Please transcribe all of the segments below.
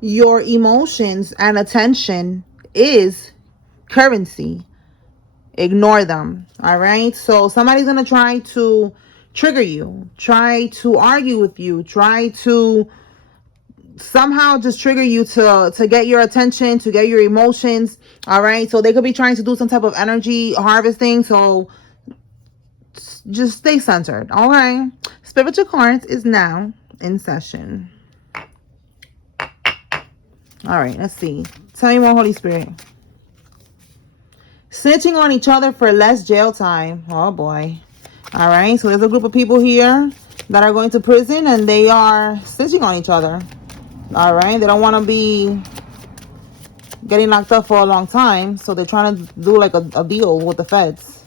your emotions and attention is currency. Ignore them. All right. So somebody's going to try to trigger you, try to argue with you, try to somehow just trigger you to get your attention, to get your emotions. All right. So they could be trying to do some type of energy harvesting. So just stay centered. All right. Spiritual cards is now in session. All right. Let's see. Tell me more, Holy Spirit. Snitching on each other for less jail time. Oh boy. All right. So there's a group of people here that are going to prison and they are snitching on each other. All right. They don't want to be getting locked up for a long time. So they're trying to do like a deal with the feds.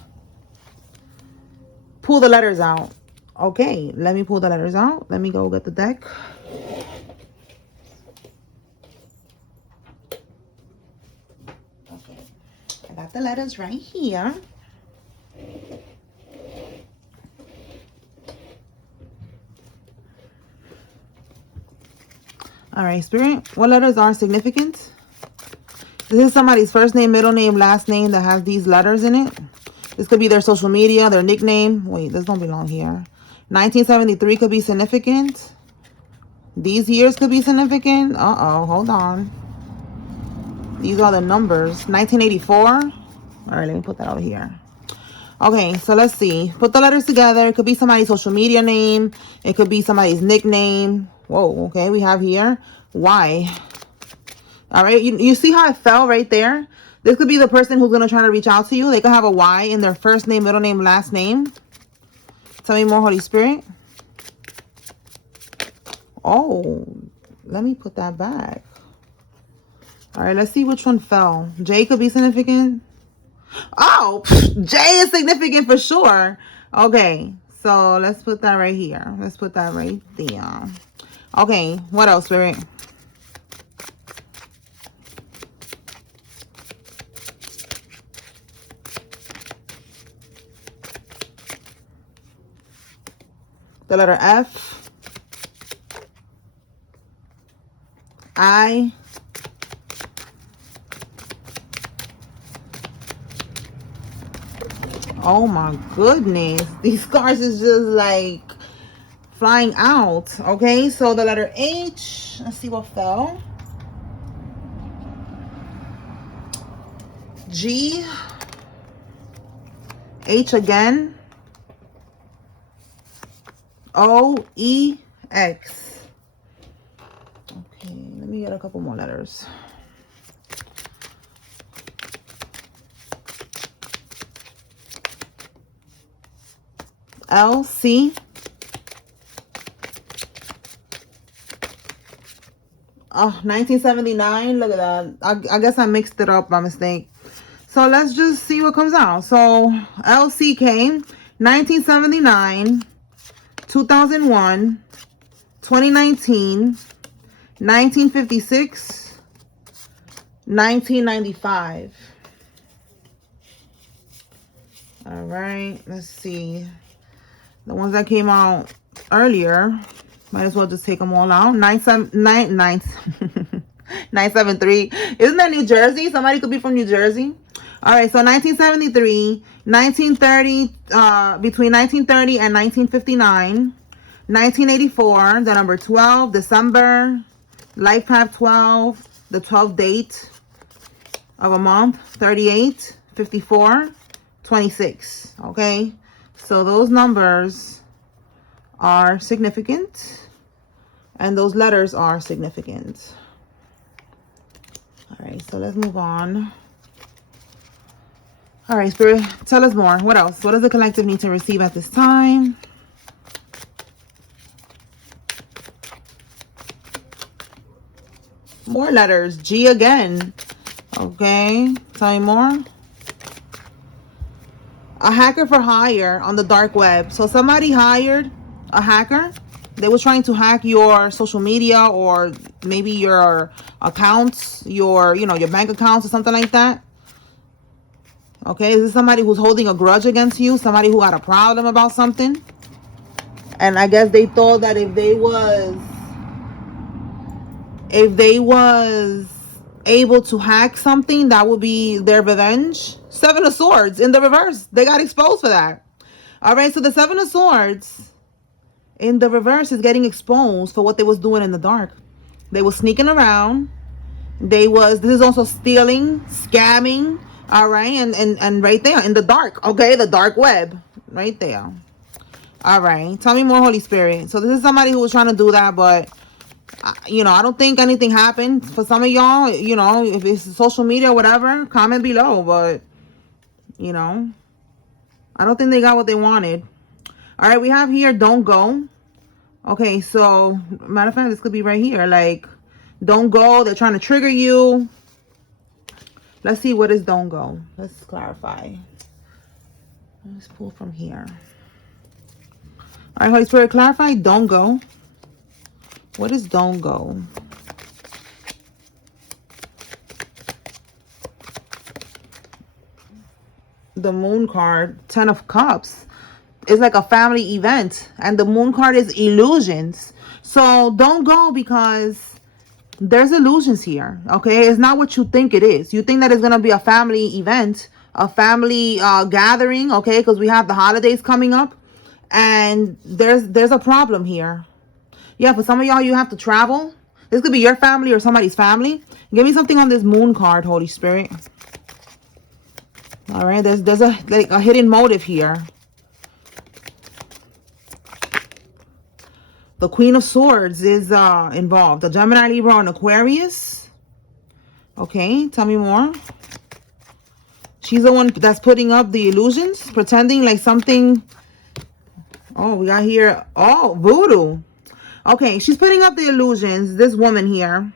Pull the letters out. Okay. Let me pull the letters out. Let me go get the deck. Okay. I got the letters right here. All right, Spirit. What letters are significant? This is somebody's first name, middle name, last name that has these letters in it. This could be their social media, their nickname. Wait, this don't belong here. 1973 could be significant. These years could be significant. Uh-oh, hold on. These are the numbers. 1984. All right, let me put that over here. Okay, so let's see. Put the letters together. It could be somebody's social media name. It could be somebody's nickname. Whoa, okay, we have here Y. All right, you see how it fell right there? This could be the person who's going to try to reach out to you. They could have a Y in their first name, middle name, last name. Tell me more, Holy Spirit. Oh, let me put that back. All right, let's see which one fell. J could be significant. Oh, J is significant for sure. Okay, so let's put that right here. Let's put that right there. Okay, what else, Spirit? The letter F, I, oh my goodness, these cards is just like flying out. Okay, so the letter H, let's see what fell. G, H again, O, E, X. Okay, let me get a couple more letters. L, C, oh, 1979. Look at that. I guess I mixed it up by mistake. So let's just see what comes out. So LCK, 1979, 2001, 2019, 1956, 1995. All right, let's see. The ones that came out earlier, might as well just take them all out. 973. Isn't that New Jersey? Somebody could be from New Jersey. All right, so 1973, 1930, between 1930 and 1959, 1984, the number 12, December, life path 12, the 12th date of a month, 38, 54, 26, okay? So those numbers are significant, and those letters are significant. All right, so let's move on. All right, Spirit, tell us more. What else? What does the collective need to receive at this time? More letters. G again. Okay, tell me more. A hacker for hire on the dark web. So somebody hired a hacker. They were trying to hack your social media or maybe your accounts, your bank accounts or something like that. Okay, this is somebody who's holding a grudge against you, somebody who had a problem about something. And I guess they thought that if If they was able to hack something, that would be their revenge. Seven of Swords in the reverse. They got exposed for that. All right, so the Seven of Swords in the reverse is getting exposed for what they was doing in the dark. They was sneaking around. This is also stealing, scamming. All right, and right there in the dark. Okay, the dark web right there. All right, tell me more, Holy Spirit. So this is somebody who was trying to do that, but you know, I don't think anything happened. For some of y'all, you know, if it's social media or whatever, comment below. But you know, I don't think they got what they wanted. All right, we have here, don't go. Okay, so matter of fact, this could be right here. Like, don't go. They're trying to trigger you. Let's see, what is don't go? Let's clarify. Let's pull from here. All right, Holy Spirit, clarify don't go. What is don't go? The Moon card, 10 of Cups. It's like a family event. And the Moon card is illusions. So don't go because there's illusions here. Okay, it's not what you think it is. You think that it's going to be a family event, a family gathering. Okay, because we have the holidays coming up. And there's a problem here. Yeah, for some of y'all, you have to travel. This could be your family or somebody's family. Give me something on this Moon card, Holy Spirit. All right, there's a hidden motive here. The Queen of Swords is involved. A Gemini, Libra, and Aquarius. Okay, tell me more. She's the one that's putting up the illusions, pretending like something. Oh, we got here. Oh, voodoo. Okay, she's putting up the illusions. This woman here.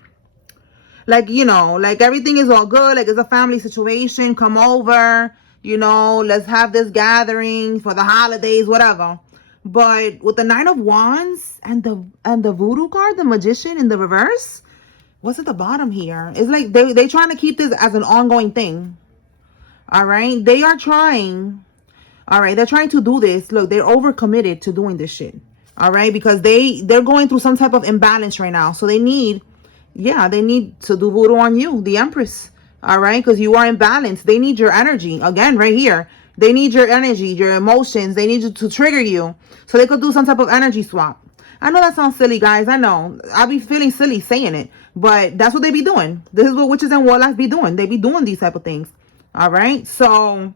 Like, you know, like everything is all good. Like it's a family situation. Come over. You know, let's have this gathering for the holidays, whatever. But with the Nine of Wands and the voodoo card, the Magician in the reverse. What's at the bottom here? It's like they trying to keep this as an ongoing thing. All right. They are trying. All right, they're trying to do this. Look, they're overcommitted to doing this shit. All right, because they're going through some type of imbalance right now. So they need, yeah, they need to do voodoo on you, the Empress. All right, because you are imbalanced. They need your energy. Again, right here. They need your energy, your emotions. They need you to trigger you. So they could do some type of energy swap. I know that sounds silly, guys. I know. I'll be feeling silly saying it. But that's what they be doing. This is what witches and warlocks be doing. They be doing these type of things. All right, so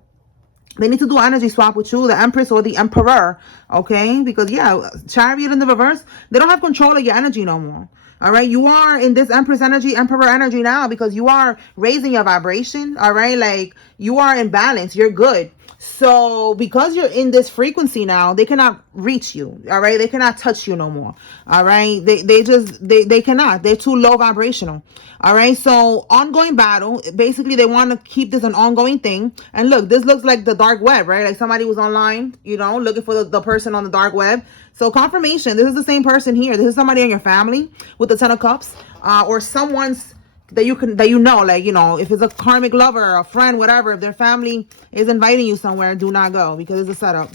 they need to do energy swap with you, the Empress or the Emperor, okay? Because, yeah, Chariot in the reverse, they don't have control of your energy no more, all right? You are in this Empress energy, Emperor energy now because you are raising your vibration, all right? Like, you are in balance. You're good. So because you're in this frequency now, they cannot reach you, all right? They cannot touch you no more, all right? They cannot. They're too low vibrational, all right? So ongoing battle, basically they want to keep this an ongoing thing. And look, this looks like the dark web, right? Like somebody was online, you know, looking for the person on the dark web. So confirmation, this is the same person here. This is somebody in your family with the 10 of Cups, or someone's that you know, like, you know, if it's a karmic lover, a friend, whatever, if their family is inviting you somewhere, do not go because it's a setup.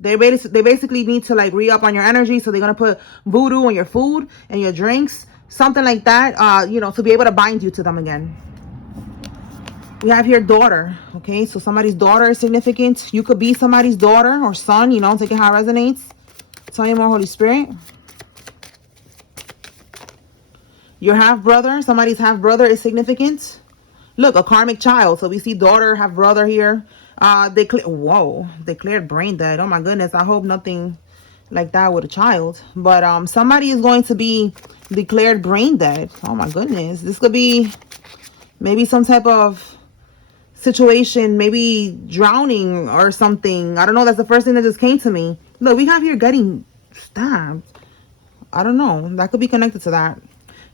They basically need to like re-up on your energy. So they're going to put voodoo on your food and your drinks, something like that, you know, to be able to bind you to them again. We have here daughter. Okay, so somebody's daughter is significant. You could be somebody's daughter or son, you know, taking how it resonates. Tell me more, Holy Spirit. Your half-brother, somebody's half-brother is significant. Look, a karmic child. So we see daughter, half-brother here. Declared brain dead. Oh my goodness. I hope nothing like that with a child. But somebody is going to be declared brain dead. Oh my goodness. This could be maybe some type of situation, maybe drowning or something. I don't know. That's the first thing that just came to me. Look, we have here getting stabbed. I don't know. That could be connected to that.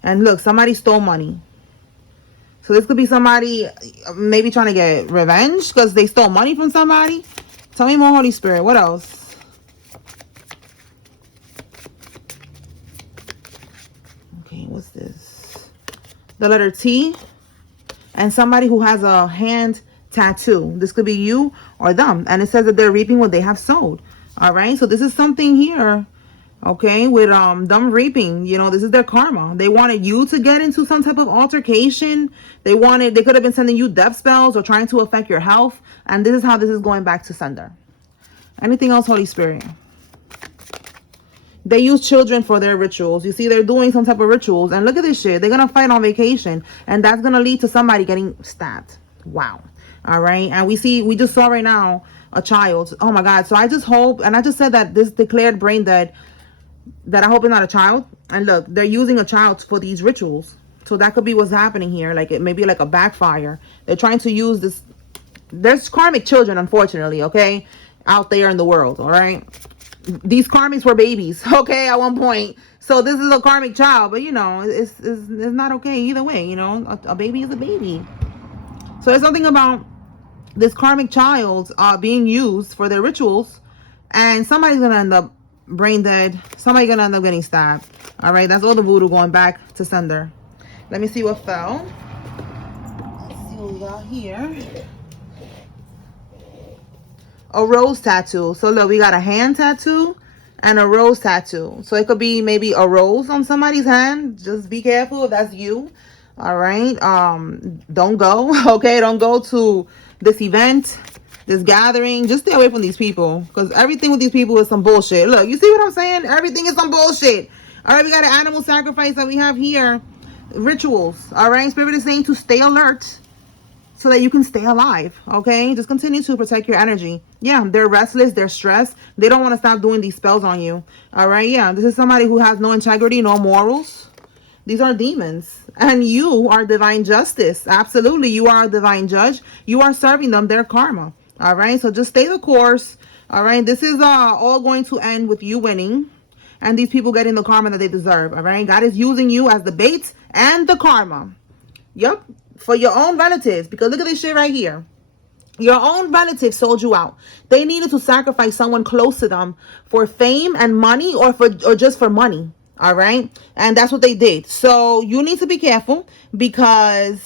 And look, somebody stole money. So this could be somebody maybe trying to get revenge because they stole money from somebody. Tell me more, Holy Spirit. What else? Okay, what's this? The letter T. And somebody who has a hand tattoo. This could be you or them. And it says that they're reaping what they have sowed. All right. So this is something here. Okay, with them reaping, you know, this is their karma. They wanted you to get into some type of altercation. They could have been sending you death spells or trying to affect your health. And this is how this is going back to sender. Anything else, Holy Spirit? They use children for their rituals. You see, they're doing some type of rituals. And look at this shit. They're going to fight on vacation. And that's going to lead to somebody getting stabbed. Wow. All right. And we just saw right now a child. Oh my God. So I just hope, and I just said that this declared brain dead, that I hope it's not a child. And look, they're using a child for these rituals. So that could be what's happening here. Like it may be like a backfire. They're trying to use this. There's karmic children, unfortunately, okay, out there in the world, all right? These karmics were babies, okay, at one point. So this is a karmic child, but you know, it's not okay either way, you know. A baby is a baby. So there's something about this karmic child being used for their rituals, and somebody's gonna end up brain dead. Somebody's gonna end up getting stabbed. All right, that's all the voodoo going back to sender. Let me see what fell. Let's see what we got here. A rose tattoo. So look, we got a hand tattoo and a rose tattoo. So it could be maybe a rose on somebody's hand. Just be careful if that's you. All right. Don't go. Okay, don't go to this event, this gathering. Just stay away from these people, because everything with these people is some bullshit. Look, you see what I'm saying? Everything is some bullshit. All right, we got an animal sacrifice that we have here. Rituals. All right, Spirit is saying to stay alert so that you can stay alive. Okay, just continue to protect your energy. Yeah, they're restless, they're stressed, they don't want to stop doing these spells on you. All right, yeah, this is somebody who has no integrity, no morals. These are demons, and you are divine justice. Absolutely, you are a divine judge. You are serving them their karma. All right, so just stay the course. All right, this is all going to end with you winning and these people getting the karma that they deserve. All right, God is using you as the bait and the karma. Yep, for your own relatives, because look at this shit right here. Your own relatives sold you out. They needed to sacrifice someone close to them for fame and money, or just for money. All right, and that's what they did. So you need to be careful, because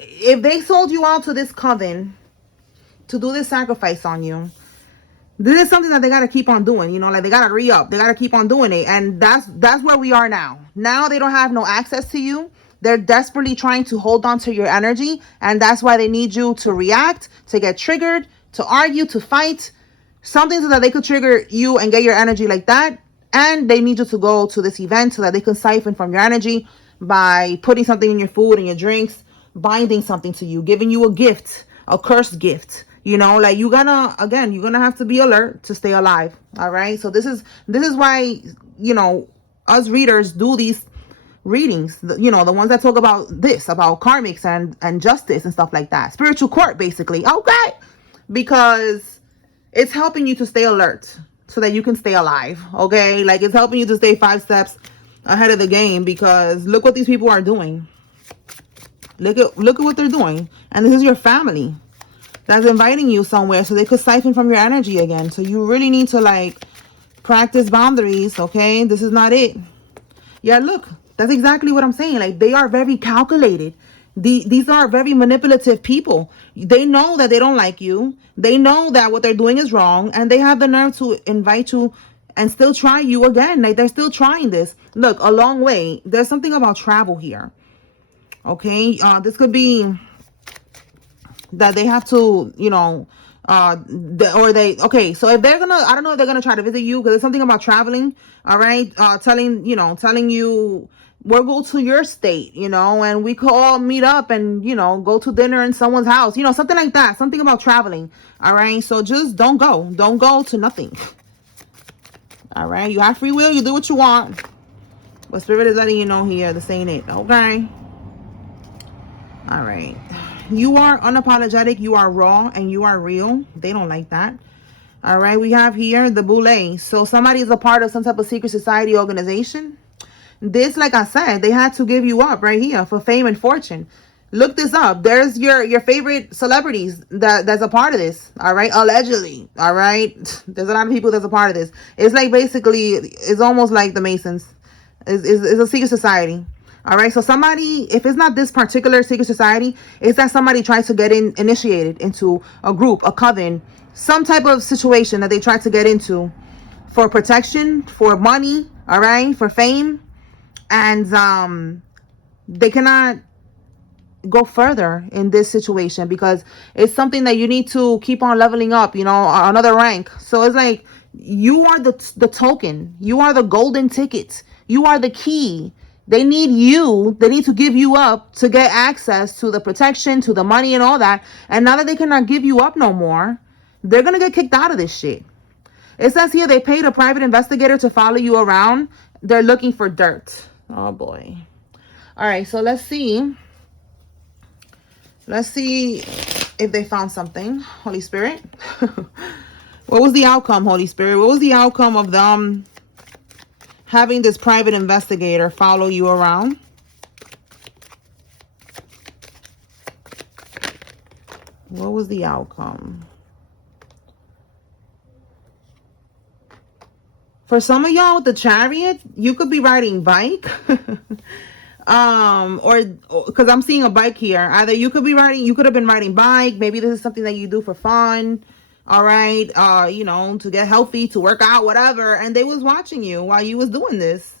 if they sold you out to this coven to do this sacrifice on you, this is something that they got to keep on doing. You know, like they got to re-up. They got to keep on doing it. And that's where we are now. Now they don't have no access to you. They're desperately trying to hold on to your energy. And that's why they need you to react, to get triggered, to argue, to fight. Something so that they could trigger you and get your energy like that. And they need you to go to this event so that they can siphon from your energy by putting something in your food and your drinks, binding something to you, giving you a gift, a cursed gift. You know, like you're gonna have to be alert to stay alive. All right. So this is why, you know, us readers do these readings, you know, the ones that talk about this, about karmics and justice and stuff like that. Spiritual court, basically. Okay. Because it's helping you to stay alert so that you can stay alive. Okay. Like it's helping you to stay 5 steps ahead of the game, because look what these people are doing. Look at what they're doing. And this is your family that's inviting you somewhere so they could siphon from your energy again. So you really need to like practice boundaries. Okay, this is not it. Yeah, look, that's exactly what I'm saying. Like they are very calculated. These are very manipulative people. They know that they don't like you. They know that what they're doing is wrong, and they have the nerve to invite you and still try you again. Like they're still trying this. Look, a long way. There's something about travel here. Okay, this could be that they have to, you know, okay, so if they're gonna, I don't know if they're gonna try to visit you, because there's something about traveling. All right, telling you we'll go to your state, you know, and we could all meet up and, you know, go to dinner in someone's house, you know, something like that. Something about traveling. All right, so just don't go to nothing. All right, you have free will, you do what you want, but Spirit is letting you know here this ain't it. Okay. All right. You are unapologetic, you are raw, and you are real. They don't like that. All right, we have here the boule. So somebody is a part of some type of secret society organization. This, like I said, they had to give you up right here for fame and fortune. Look this up. There's your favorite celebrities that's a part of this. All right, allegedly. All right, there's a lot of people that's a part of this. It's like basically, it's almost like the Masons. It's a secret society. All right, so somebody, if it's not this particular secret society, it's that somebody tries to get initiated into a group, a coven, some type of situation that they try to get into for protection, for money, all right, for fame. And they cannot go further in this situation because it's something that you need to keep on leveling up, you know, another rank. So it's like you are the token, you are the golden ticket, you are the key. They need you, they need to give you up to get access to the protection, to the money and all that. And now that they cannot give you up no more, they're gonna get kicked out of this shit. It says here they paid a private investigator to follow you around. They're looking for dirt. Oh boy. All right, so let's see. Let's see if they found something. Holy Spirit. What was the outcome, Holy Spirit? What was the outcome of them having this private investigator follow you around? What was the outcome? For some of y'all with the Chariot, you could be riding bike. Or because I'm seeing a bike here. Either you could have been riding bike. Maybe this is something that you do for fun. All right. You know, to get healthy, to work out, whatever. And they was watching you while you was doing this.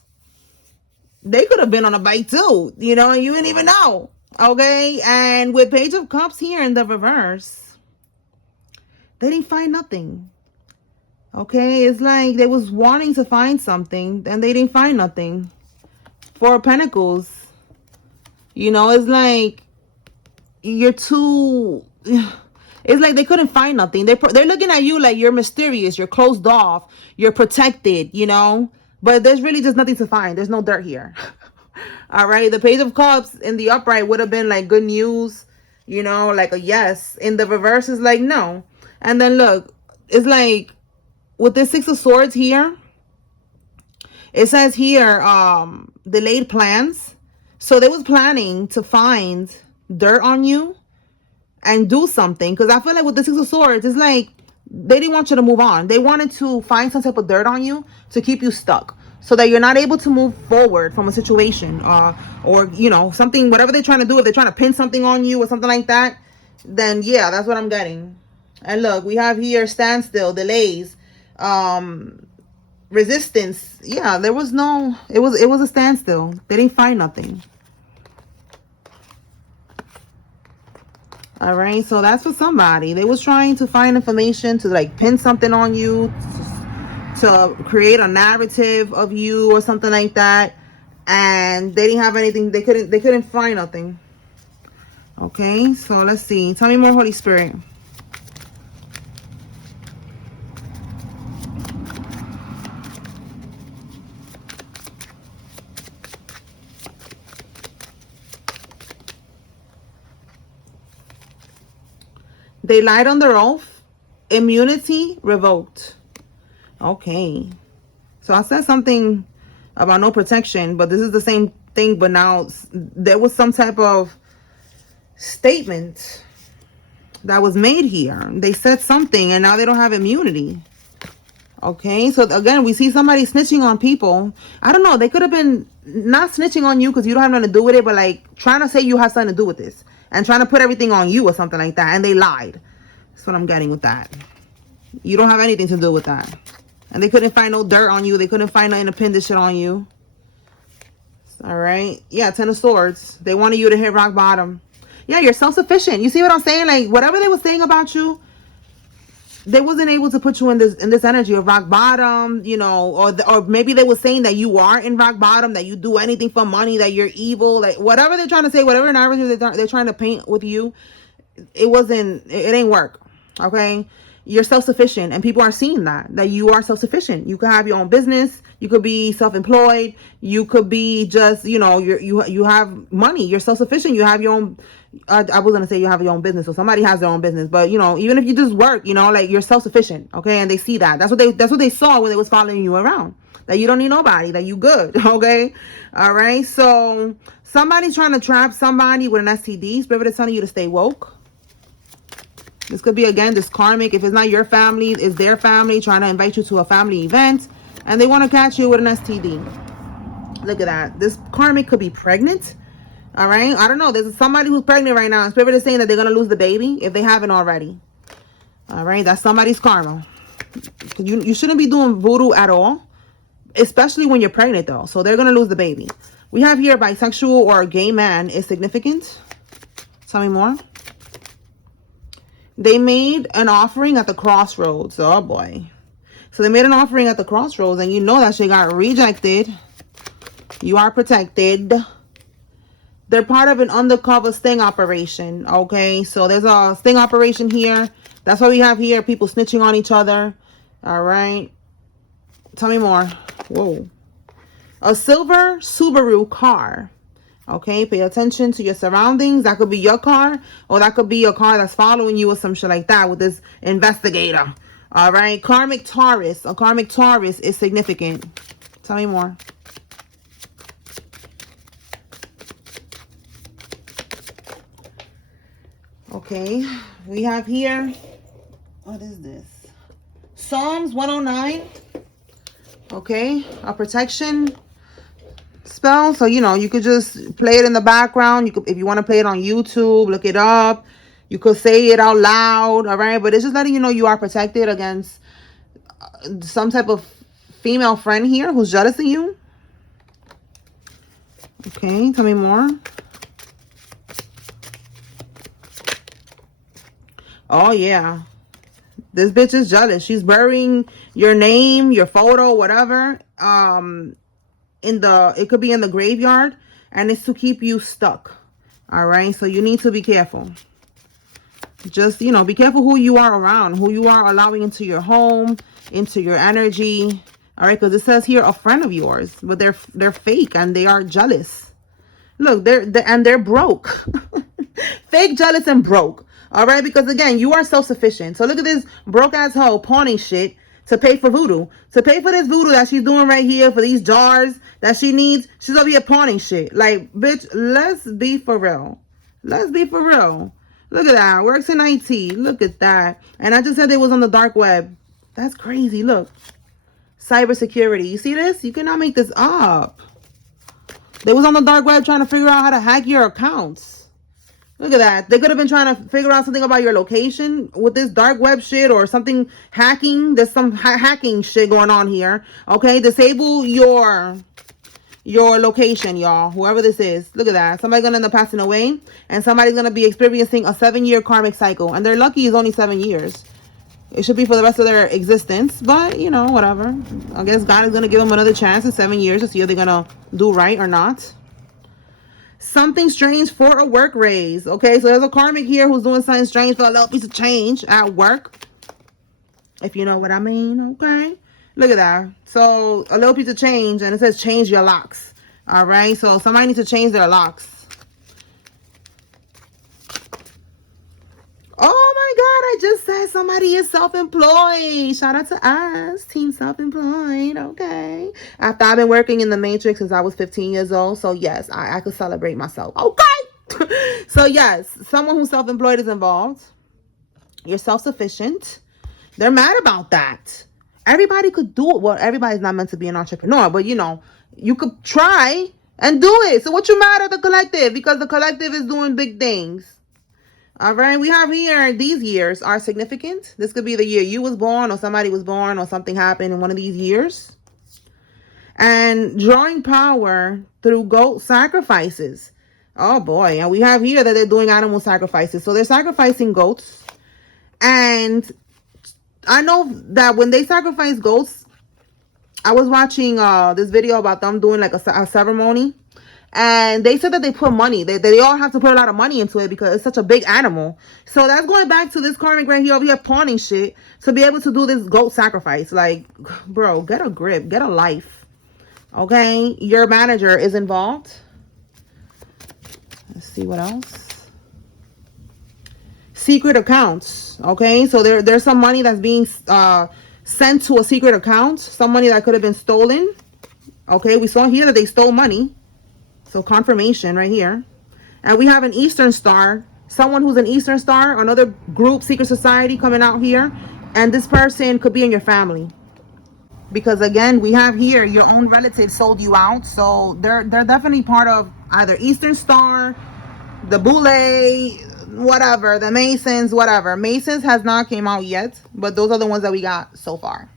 They could have been on a bike too, you know, and you didn't even know. Okay. And with Page of Cups here in the reverse, they didn't find nothing. Okay. It's like they was wanting to find something and they didn't find nothing. Four of Pentacles, you know, it's like you're too, it's like they couldn't find nothing. They're looking at you like you're mysterious, you're closed off, you're protected, you know, but there's really just nothing to find. There's no dirt here. All right. The Page of Cups in the upright would have been like good news, you know, like a yes. In the reverse is like no. And then look, it's like with the Six of Swords here, it says here, delayed plans. So they was planning to find dirt on you and do something. Because I feel like with the Six of Swords, it's like they didn't want you to move on. They wanted to find some type of dirt on you to keep you stuck. So that you're not able to move forward from a situation. Or, you know, something, whatever they're trying to do. If they're trying to pin something on you or something like that, then yeah, that's what I'm getting. And look, we have here standstill, delays, resistance. Yeah, there was no, it was a standstill. They didn't find nothing. All right, so that's for somebody. They was trying to find information to like pin something on you, to create a narrative of you or something like that, and they didn't have anything. They couldn't find nothing. Okay, so let's see. Tell me more, Holy Spirit. They lied on their oath. Immunity revoked. Okay. So I said something about no protection, but this is the same thing. But now there was some type of statement that was made here. They said something and now they don't have immunity. Okay. So again, we see somebody snitching on people. I don't know. They could have been not snitching on you because you don't have nothing to do with it, but like trying to say you have something to do with this. And trying to put everything on you or something like that. And they lied. That's what I'm getting with that. You don't have anything to do with that. And they couldn't find no dirt on you. They couldn't find nothing to pin this shit on you. All right. Yeah, Ten of Swords. They wanted you to hit rock bottom. Yeah, you're self-sufficient. You see what I'm saying? Like, whatever they were saying about you, they wasn't able to put you in this energy of rock bottom, you know, or maybe they were saying that you are in rock bottom, that you do anything for money, that you're evil, like whatever they're trying to say, whatever narrative they're trying to paint with you, it ain't work. Okay, you're self-sufficient, and people are seeing that you are self-sufficient. You could have your own business, you could be self-employed, you could be just, you know, you have money, you're self-sufficient, you have your own. I was gonna say you have your own business, or somebody has their own business, but you know, even if you just work, you know, like you're self-sufficient, okay? And they see that. That's what they saw when they was following you around. That you don't need nobody, that you good, okay? All right. So somebody's trying to trap somebody with an STD. Spirit is telling you to stay woke. This could be again this karmic. If it's not your family, it's their family trying to invite you to a family event, and they want to catch you with an STD. Look at that. This karmic could be pregnant. All right. I don't know. There's somebody who's pregnant right now. And Spirit is saying that they're going to lose the baby if they haven't already. All right. That's somebody's karma. You shouldn't be doing voodoo at all, especially when you're pregnant though. So they're going to lose the baby. We have here bisexual or a gay man is significant. Tell me more. They made an offering at the crossroads. Oh boy. So they made an offering at the crossroads, and you know that shit got rejected. You are protected. They're part of an undercover sting operation. Okay, so there's a sting operation here. That's what we have here. People snitching on each other. All right. Tell me more. Whoa. A silver Subaru car. Okay, pay attention to your surroundings. That could be your car, or that could be a car that's following you or some shit like that with this investigator. All right, karmic Taurus. A karmic Taurus is significant. Tell me more. Okay, we have here, what is this? Psalms 109. Okay, a protection spell. So, you know, you could just play it in the background. You could, if you want to play it on YouTube, look it up. You could say it out loud, all right? But it's just letting you know you are protected against some type of female friend here who's jealous of you. Okay, tell me more. Oh, yeah. This bitch is jealous. She's burying your name, your photo, whatever. It could be in the graveyard, and it's to keep you stuck. All right, so you need to be careful. Just, you know, be careful who you are around, who you are allowing into your home, into your energy. All right, because it says here a friend of yours, but they're fake and they are jealous. Look, they're broke. Fake, jealous, and broke. All right, because again, you are self-sufficient. So look at this broke ass hoe pawning shit to pay for voodoo, to pay for this voodoo that she's doing right here, for these jars that she needs. She's over here pawning shit. Like, bitch, let's be for real. Let's be for real. Look at that. Works in IT. Look at that. And I just said it was on the dark web. That's crazy. Look. Cybersecurity. You see this? You cannot make this up. They was on the dark web trying to figure out how to hack your accounts. Look at that. They could have been trying to figure out something about your location with this dark web shit or something hacking. There's some hacking shit going on here. Okay? Disable your location, y'all. Whoever this is. Look at that. Somebody's gonna end up passing away, and somebody's gonna be experiencing a 7-year karmic cycle, and their lucky is only 7 years. It should be for the rest of their existence, but you know, whatever. I guess God is gonna give them another chance in 7 years to see if they're gonna do right or not. Something strange for a work raise. Okay, so there's a karmic here who's doing something strange for a little piece of change at work, if you know what I mean. Okay, look at that. So a little piece of change, and it says change your locks. All right, so somebody needs to change their locks. Oh my God, I just said somebody is self-employed. Shout out to us, team self-employed. Okay, after I've been working in the matrix since I was 15 years old, so yes, I could celebrate myself. Okay. So yes, someone who's self-employed is involved. You're self-sufficient. They're mad about that. Everybody could do it. Well, everybody's not meant to be an entrepreneur, but you know, you could try and do it. So what you mad at the collective? Because the collective is doing big things. All right, we have here, these years are significant. This could be the year you was born, or somebody was born, or something happened in one of these years. And drawing power through goat sacrifices. Oh boy, and we have here that they're doing animal sacrifices. So they're sacrificing goats. And I know that when they sacrifice goats, I was watching this video about them doing like a ceremony. And they said that they put money. They all have to put a lot of money into it because it's such a big animal. So that's going back to this karmic right here over here pawning shit to be able to do this goat sacrifice. Like, bro, get a grip. Get a life. Okay? Your manager is involved. Let's see what else. Secret accounts. Okay? So there's some money that's being sent to a secret account. Some money that could have been stolen. Okay? We saw here that they stole money. So confirmation right here. And we have an Eastern Star. Someone who's an Eastern Star. Another group, secret society coming out here. And this person could be in your family. Because again, we have here your own relatives sold you out. So they're definitely part of either Eastern Star, the Boule, whatever, the Masons, whatever. Masons has not came out yet, but those are the ones that we got so far.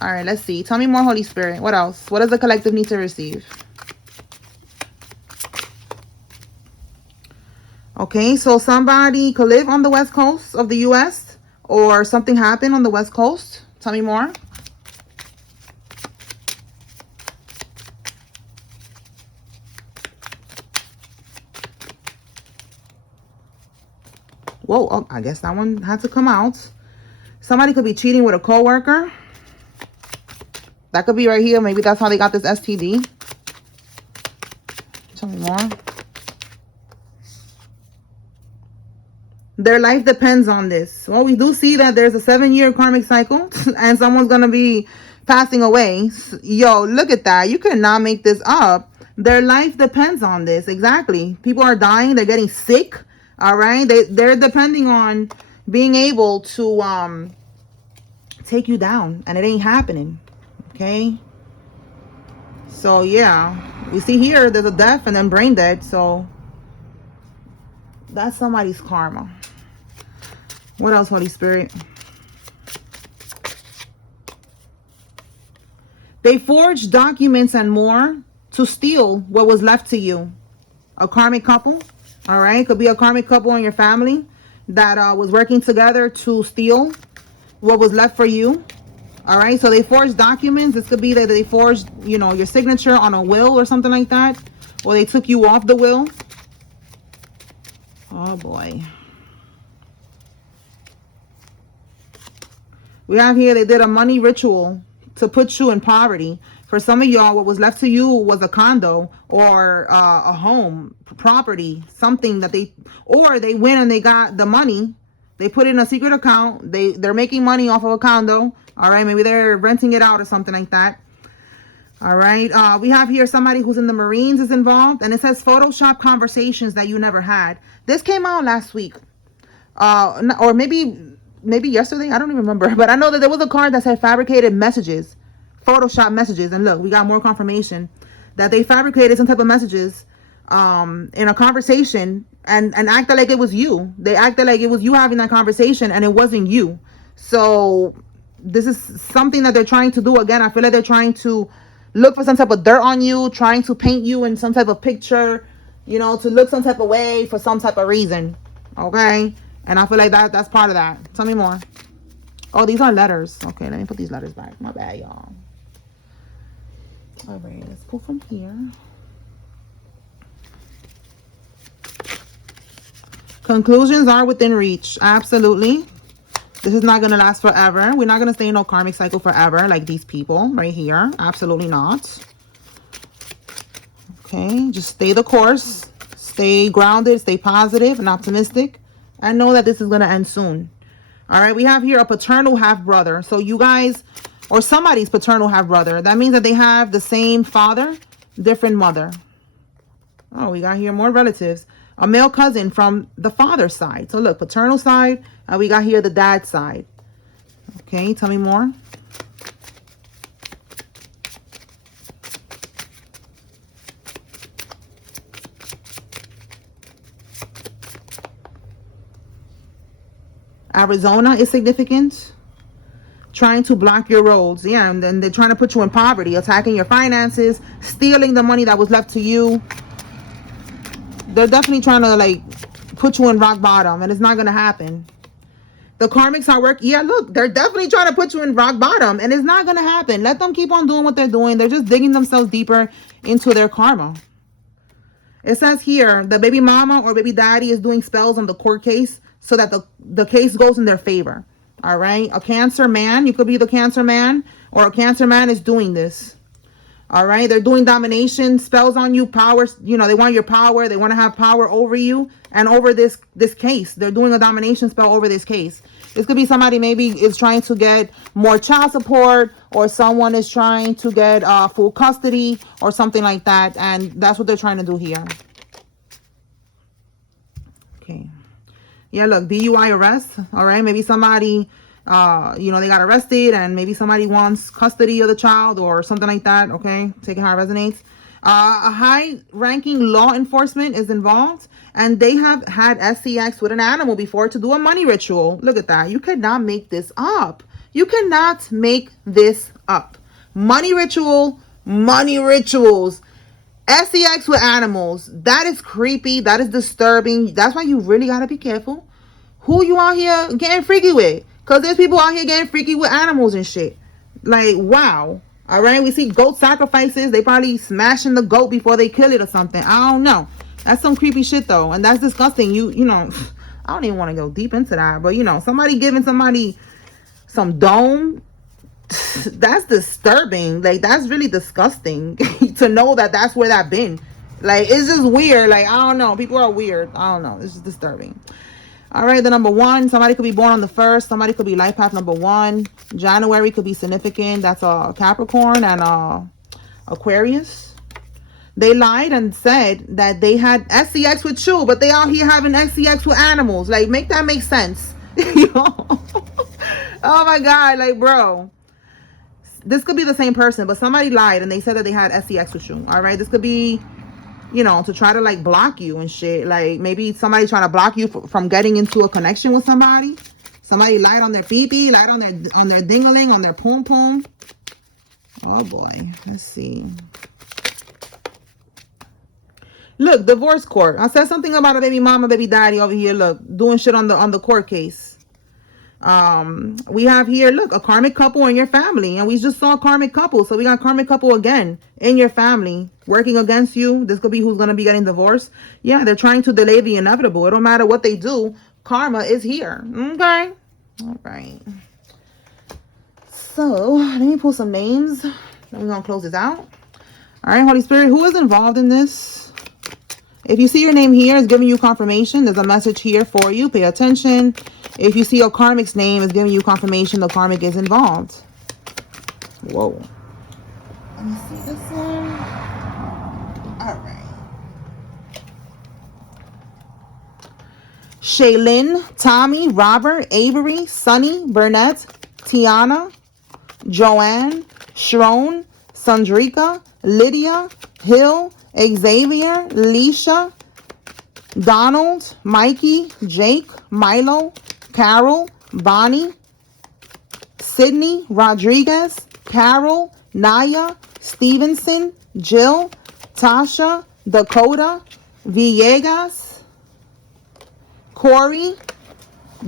All right, let's see. Tell me more, Holy Spirit. What else? What does the collective need to receive? Okay, so somebody could live on the west coast of the U.S. or something happened on the west coast. Tell me more. Whoa, oh, I guess that one had to come out. Somebody could be cheating with a coworker. That could be right here. Maybe that's how they got this STD. Tell me more. Their life depends on this. Well, we do see that there's a 7-year karmic cycle and someone's going to be passing away. Yo, look at that. You cannot make this up. Their life depends on this. Exactly. People are dying. They're getting sick. All right. They're depending on being able to take you down, and it ain't happening. Okay. So yeah, we see here there's a death and then brain dead. So that's somebody's karma. What else, Holy Spirit? They forged documents and more to steal what was left to you. A karmic couple. All right, could be a karmic couple in your family that was working together to steal what was left for you. All right, so they forged documents. This could be that they forged, you know, your signature on a will or something like that, or they took you off the will. Oh boy. We have here they did a money ritual to put you in poverty. For some of y'all, what was left to you was a condo or a home, property, something that they went and they got the money. They put it in a secret account. They're making money off of a condo. All right, maybe they're renting it out or something like that. All right, we have here somebody who's in the Marines is involved, and it says Photoshop conversations that you never had. This came out last week, or maybe yesterday. I don't even remember, but I know that there was a card that said fabricated messages. Photoshop messages, and look, we got more confirmation that they fabricated some type of messages in a conversation and acted like it was you. They acted like it was you having that conversation and it wasn't you. So this is something that they're trying to do. Again, I feel like they're trying to look for some type of dirt on you, trying to paint you in some type of picture, you know, to look some type of way for some type of reason. Okay, and I feel like that's part of that. Tell me more. Oh, these are letters. Okay, let me put these letters back. My bad, y'all. All right, let's pull from here. Conclusions are within reach. Absolutely. This is not going to last forever. We're not going to stay in no karmic cycle forever like these people right here. Absolutely not. Okay, just stay the course. Stay grounded, stay positive and optimistic. And know that this is going to end soon. All right, we have here a paternal half-brother. So you guys, or somebody's paternal half-brother. That means that they have the same father, different mother. Oh, we got here more relatives. A male cousin from the father's side. So look, paternal side. And we got here the dad's side. Okay, tell me more. Arizona is significant. Trying to block your roads. Yeah, and then they're trying to put you in poverty, attacking your finances, stealing the money that was left to you. They're definitely trying to like put you in rock bottom, and it's not going to happen. The karmics are working. Yeah, look, they're definitely trying to put you in rock bottom, and it's not going to happen. Let them keep on doing what they're doing. They're just digging themselves deeper into their karma. It says here, the baby mama or baby daddy is doing spells on the court case so that the case goes in their favor. All right. A Cancer man. You could be the Cancer man, or a Cancer man is doing this. All right. They're doing domination spells on you. Powers. You know, they want your power. They want to have power over you and over this case. They're doing a domination spell over this case. This could be somebody maybe is trying to get more child support, or someone is trying to get full custody or something like that. And that's what they're trying to do here. Okay. Yeah, look, DUI arrest. All right. Maybe somebody, you know, they got arrested and maybe somebody wants custody of the child or something like that. Okay. Take it how it resonates. A high-ranking law enforcement is involved, and they have had SCX with an animal before to do a money ritual. Look at that. You cannot make this up. You cannot make this up. Money ritual, money rituals. SCX with animals. That is creepy. That is disturbing. That's why you really got to be careful who you out here getting freaky with. Because there's people out here getting freaky with animals and shit. Like, wow. All right, we see goat sacrifices. They probably smashing the goat before they kill it or something. I don't know. That's some creepy shit though, and that's disgusting. You know, I don't even want to go deep into that, but you know, somebody giving somebody some dome, that's disturbing. Like, that's really disgusting to know that that's where that been. Like, it's just weird. Like, I don't know. People are weird. I don't know. It's just disturbing. All right, the number 1, somebody could be born on the 1st. Somebody could be life path number 1. January could be significant. That's a Capricorn and Aquarius. They lied and said that they had SCX with you, but they out here having SCX with animals. Like, make that make sense. Oh my God, like, bro. This could be the same person, but somebody lied and they said that they had SCX with you. All right, this could be, you know, to try to like block you and shit. Like, maybe somebody trying to block you from getting into a connection with somebody. Somebody lied on their pee-pee, lied on their ding-a-ling, on their pom-pom. Oh boy, let's see. Look, divorce court. I said something about a baby mama, baby daddy over here. Look, doing shit on the court case. We have here, look, a karmic couple in your family, and we just saw a karmic couple, so we got karmic couple again in your family working against you. This could be who's going to be getting divorced. Yeah, they're trying to delay the inevitable. It don't matter what they do, karma is here. Okay, all right, so let me pull some names, then we're gonna close this out. All right, Holy Spirit, who is involved in this? If you see your name here, it's giving you confirmation. There's a message here for you. Pay attention. If you see your karmic's name, it's giving you confirmation the karmic is involved. Whoa. Let me see this one. All right. Shaylin, Tommy, Robert, Avery, Sunny, Burnett, Tiana, Joanne, Sharon, Sandrika, Lydia, Hill, Xavier, Leisha, Donald, Mikey, Jake, Milo, Carol, Bonnie, Sydney, Rodriguez, Carol, Naya, Stevenson, Jill, Tasha, Dakota, Villegas, Corey,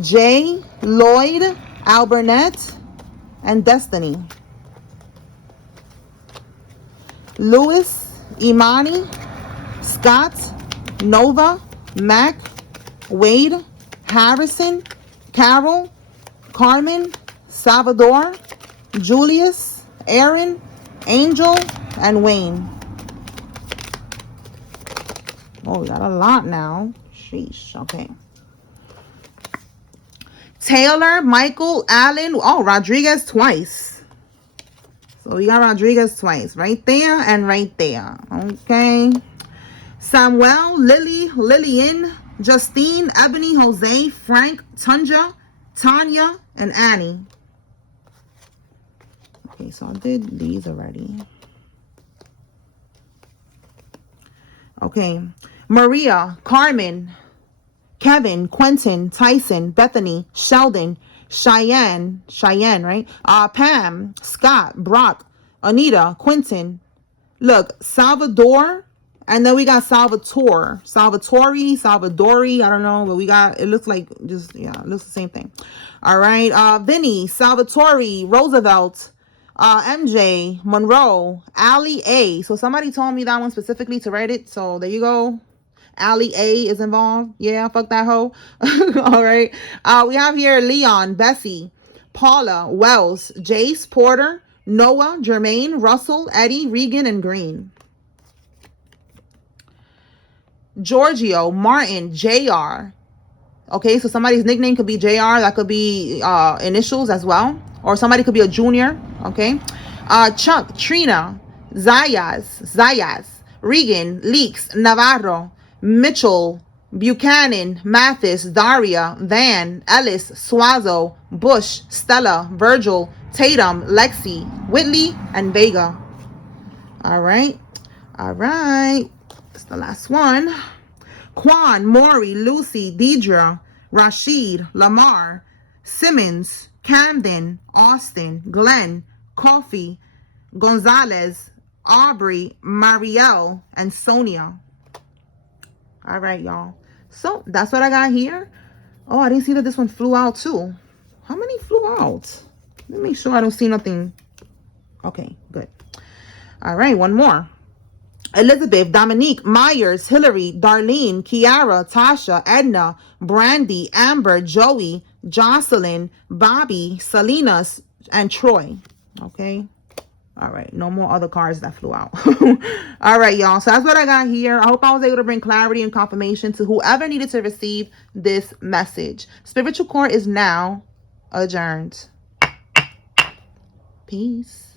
Jay, Lloyd, Albernette, and Destiny. Lewis, Imani, Scott, Nova, Mac, Wade, Harrison, Carol, Carmen, Salvador, Julius, Aaron, Angel, and Wayne. Oh, we got a lot now. Sheesh. Okay. Taylor, Michael, Allen. Oh, Rodriguez twice. So we got Rodriguez twice. Right there and right there. Okay. Samuel, Lily, Lillian, Justine, Ebony, Jose, Frank, Tunja, Tanya, and Annie. Okay, so I did these already. Okay. Maria, Carmen, Kevin, Quentin, Tyson, Bethany, Sheldon, Cheyenne, right? Pam, Scott, Brock, Anita, Quentin. Look, Salvador, and then we got Salvatore, Salvadori, I don't know, but we got, it looks like just, yeah, it looks the same thing. All right, Vinny, Salvatore, Roosevelt, MJ, Monroe, Allie A. So somebody told me that one specifically to write it, so there you go. Allie A is involved. Yeah, fuck that hoe. All right. We have here Leon, Bessie, Paula, Wells, Jace, Porter, Noah, Jermaine, Russell, Eddie, Regan, and Green. Giorgio, Martin, JR. Okay, so somebody's nickname could be JR. That could be initials as well. Or somebody could be a junior. Okay. Chuck, Trina, Zayas, Regan, Leaks, Navarro, Mitchell, Buchanan, Mathis, Daria, Van, Ellis, Suazo, Bush, Stella, Virgil, Tatum, Lexi, Whitley, and Vega. All right. All right. That's the last one. Quan, Maury, Lucy, Deidre, Rashid, Lamar, Simmons, Camden, Austin, Glenn, Coffee, Gonzalez, Aubrey, Marielle, and Sonia. All right, y'all. So that's what I got here. Oh, I didn't see that this one flew out too. How many flew out? Let me make sure I don't see nothing. Okay, good. All right, one more. Elizabeth, Dominique, Myers, Hillary, Darlene, Kiara, Tasha, Edna, Brandy, Amber, Joey, Jocelyn, Bobby, Salinas, and Troy. Okay. All right. No more other cards that flew out. All right, y'all. So that's what I got here. I hope I was able to bring clarity and confirmation to whoever needed to receive this message. Spiritual Court is now adjourned. Peace.